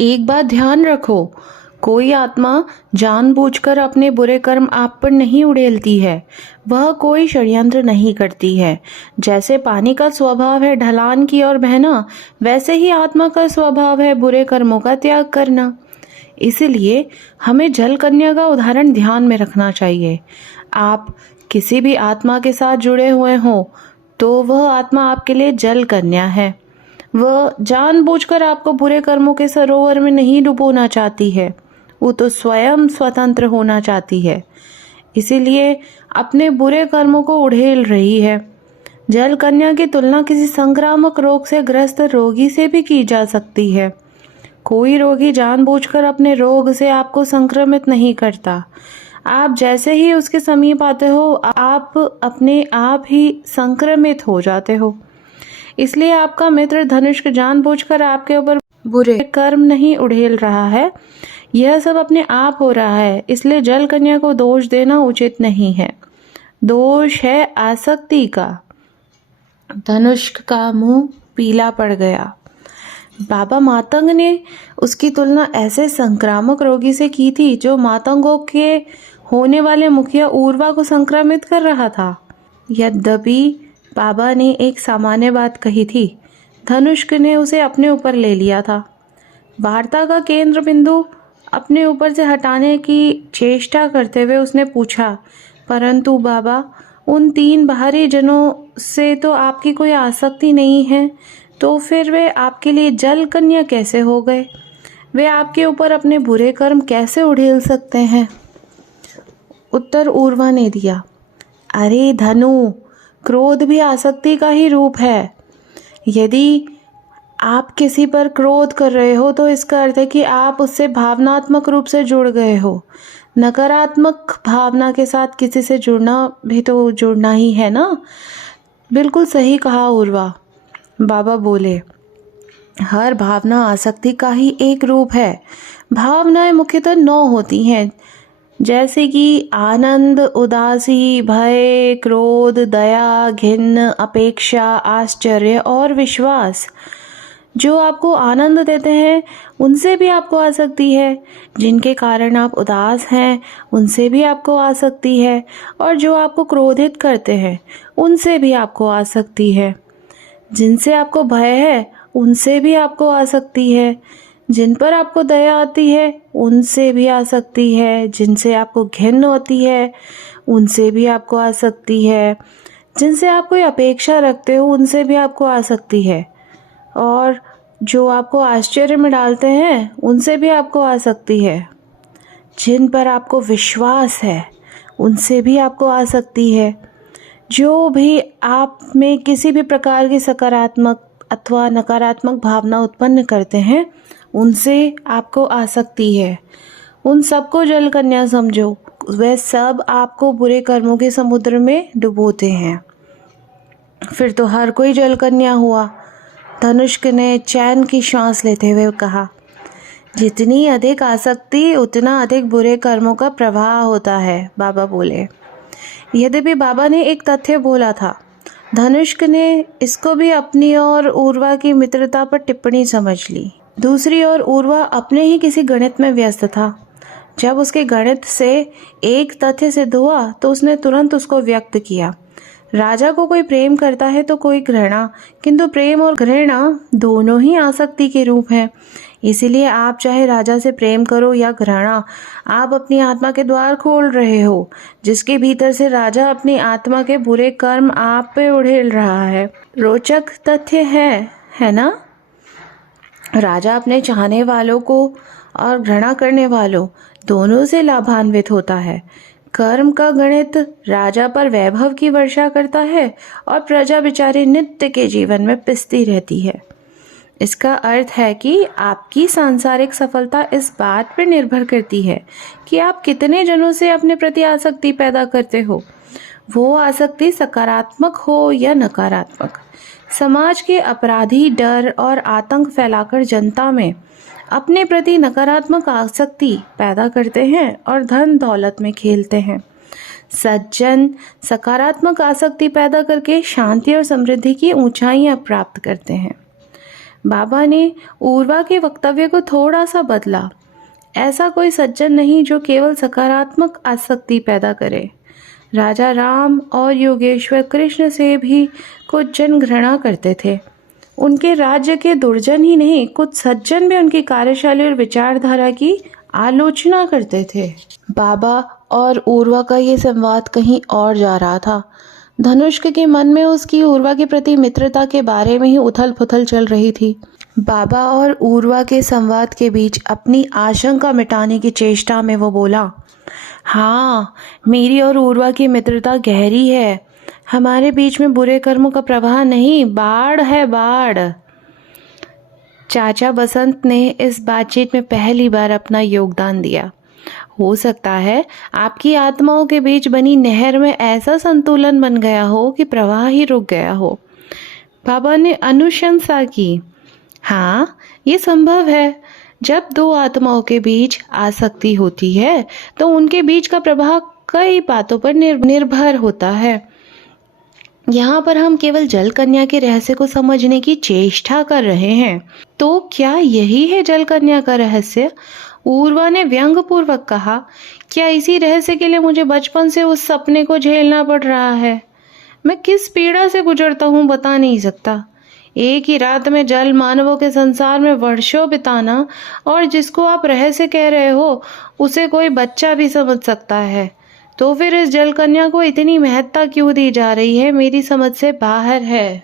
एक बात ध्यान रखो, कोई आत्मा जानबूझकर अपने बुरे कर्म आप पर नहीं उड़ेलती है। वह कोई षड्यंत्र नहीं करती है। जैसे पानी का स्वभाव है ढलान की ओर बहना, वैसे ही आत्मा का स्वभाव है बुरे कर्मों का त्याग करना। इसलिए हमें जल कन्या का उदाहरण ध्यान में रखना चाहिए। आप किसी भी आत्मा के साथ जुड़े हुए हों तो वह आत्मा आपके लिए जल कन्या है। वह जानबूझकर आपको बुरे कर्मों के सरोवर में नहीं डुबोना चाहती है। वो तो स्वयं स्वतंत्र होना चाहती है, इसीलिए अपने बुरे कर्मों को उड़ेल रही है। जल कन्या की तुलना किसी संक्रामक रोग से ग्रस्त रोगी से भी की जा सकती है। कोई रोगी जानबूझकर अपने रोग से आपको संक्रमित नहीं करता। आप जैसे ही उसके समीप आते हो, आप अपने आप ही संक्रमित हो जाते हो। इसलिए आपका मित्र धनुष जानबूझकर आपके ऊपर बुरे कर्म नहीं उड़ेल रहा है। यह सब अपने आप हो रहा है, इसलिए जल कन्या को दोष देना उचित नहीं है। दोष है आसक्ति का। धनुष का मुंह पीला पड़ गया। बाबा मातंग ने उसकी तुलना ऐसे संक्रामक रोगी से की थी जो मातंगों के होने वाले मुखिया उर्वा को संक्रमित कर रहा था। यद्यपि बाबा ने एक सामान्य बात कही थी, धनुष्क ने उसे अपने ऊपर ले लिया था। वार्ता का केंद्र बिंदु अपने ऊपर से हटाने की चेष्टा करते हुए उसने पूछा, परंतु बाबा, उन 3 बाहरी जनों से तो आपकी कोई आसक्ति नहीं है, तो फिर वे आपके लिए जल कन्या कैसे हो गए? वे आपके ऊपर अपने बुरे कर्म कैसे उड़ेल सकते हैं? उत्तर उर्वा ने दिया, अरे धनु, क्रोध भी आसक्ति का ही रूप है। यदि आप किसी पर क्रोध कर रहे हो तो इसका अर्थ है कि आप उससे भावनात्मक रूप से जुड़ गए हो। नकारात्मक भावना के साथ किसी से जुड़ना भी तो जुड़ना ही है ना। बिल्कुल सही कहा उर्वा। बाबा बोले, हर भावना आसक्ति का ही एक रूप है। भावनाएं मुख्यतः 9 होती हैं, जैसे कि आनंद, उदासी, भय, क्रोध, दया, घिन्न, अपेक्षा, आश्चर्य और विश्वास। जो आपको आनंद देते हैं उनसे भी आपको आसक्ति है, जिनके कारण आप उदास हैं उनसे भी आपको आसक्ति है, और जो आपको क्रोधित करते हैं उनसे भी आपको आसक्ति है। जिनसे आपको भय है उनसे भी आपको आसक्ति है। जिन पर आपको दया आती है उनसे भी आसक्ति है। जिनसे आपको घिन होती है उनसे भी आपको आसक्ति है। जिनसे आप कोई अपेक्षा रखते हो उनसे भी आपको आसक्ति है। और जो आपको आश्चर्य में डालते हैं उनसे भी आपको आसक्ति है। जिन पर आपको विश्वास है उनसे भी आपको आसक्ति है। जो भी आप में किसी भी प्रकार की सकारात्मक अथवा नकारात्मक भावना उत्पन्न करते हैं उनसे आपको आसक्ति है। उन सबको जल कन्या समझो, वे सब आपको बुरे कर्मों के समुद्र में डुबोते हैं। फिर तो हर कोई जल कन्या हुआ। धनुष्क ने चैन की सांस लेते हुए कहा, जितनी अधिक आसक्ति उतना अधिक बुरे कर्मों का प्रवाह होता है। बाबा बोले। यद्यपि बाबा ने एक तथ्य बोला था, धनुष्क ने इसको भी अपनी और उर्वा की मित्रता पर टिप्पणी समझ ली। दूसरी ओर उर्वा अपने ही किसी गणित में व्यस्त था। जब उसके गणित से एक तथ्य सिद्ध हुआ तो उसने तुरंत उसको व्यक्त किया। राजा को कोई प्रेम करता है तो कोई घृणा, किंतु प्रेम और घृणा दोनों ही आसक्ति के रूप हैं। इसीलिए आप चाहे राजा से प्रेम करो या घृणा, आप अपनी आत्मा के द्वार खोल रहे हो, जिसके भीतर से राजा अपनी आत्मा के बुरे कर्म आप पे उड़ेल रहा है। रोचक तथ्य है ना? राजा अपने चाहने वालों को और घृणा करने वालों दोनों से लाभान्वित होता है। कर्म का गणित राजा पर वैभव की वर्षा करता है और प्रजा बेचारी नित्य के जीवन में पिसती रहती है। इसका अर्थ है कि आपकी सांसारिक सफलता इस बात पर निर्भर करती है कि आप कितने जनों से अपने प्रति आसक्ति पैदा करते हो। वो आसक्ति सकारात्मक हो या नकारात्मक। समाज के अपराधी डर और आतंक फैलाकर जनता में अपने प्रति नकारात्मक आसक्ति पैदा करते हैं और धन दौलत में खेलते हैं। सज्जन सकारात्मक आसक्ति पैदा करके शांति और समृद्धि की ऊंचाइयां प्राप्त करते हैं। बाबा ने उर्वा के वक्तव्य को थोड़ा सा बदला। ऐसा कोई सज्जन नहीं जो केवल सकारात्मक आसक्ति पैदा करे। राजा राम और योगेश्वर कृष्ण से भी कुछ जन घृणा करते थे। उनके राज्य के दुर्जन ही नहीं, कुछ सज्जन भी उनकी कार्यशैली और विचारधारा की आलोचना करते थे। बाबा और उर्वा का ये संवाद कहीं और जा रहा था। धनुष्क के मन में उसकी उर्वा के प्रति मित्रता के बारे में ही उथल पुथल चल रही थी। बाबा और उर्वा के संवाद के बीच अपनी आशंका मिटाने की चेष्टा में वो बोला, हाँ, मेरी और उर्वा की मित्रता गहरी है। हमारे बीच में बुरे कर्मों का प्रवाह नहीं, बाढ़ है, बाढ़। चाचा बसंत ने इस बातचीत में पहली बार अपना योगदान दिया। हो सकता है आपकी आत्माओं के बीच बनी नहर में ऐसा संतुलन बन गया हो कि प्रवाह ही रुक गया हो। बाबा ने अनुशंसा की। हाँ, ये संभव है। जब दो आत्माओं के बीच आसक्ति होती है तो उनके बीच का प्रभाव कई बातों पर निर्भर होता है। यहाँ पर हम केवल जल कन्या के रहस्य को समझने की चेष्टा कर रहे हैं। तो क्या यही है जल कन्या का रहस्य? उर्वा ने व्यंग पूर्वक कहा। क्या इसी रहस्य के लिए मुझे बचपन से उस सपने को झेलना पड़ रहा है? मैं किस पीड़ा से गुजरता हूँ बता नहीं सकता। एक ही रात में जल मानवों के संसार में वर्षों बिताना, और जिसको आप रहस्य कह रहे हो उसे कोई बच्चा भी समझ सकता है। तो फिर इस जल कन्या को इतनी महत्ता क्यों दी जा रही है, मेरी समझ से बाहर है।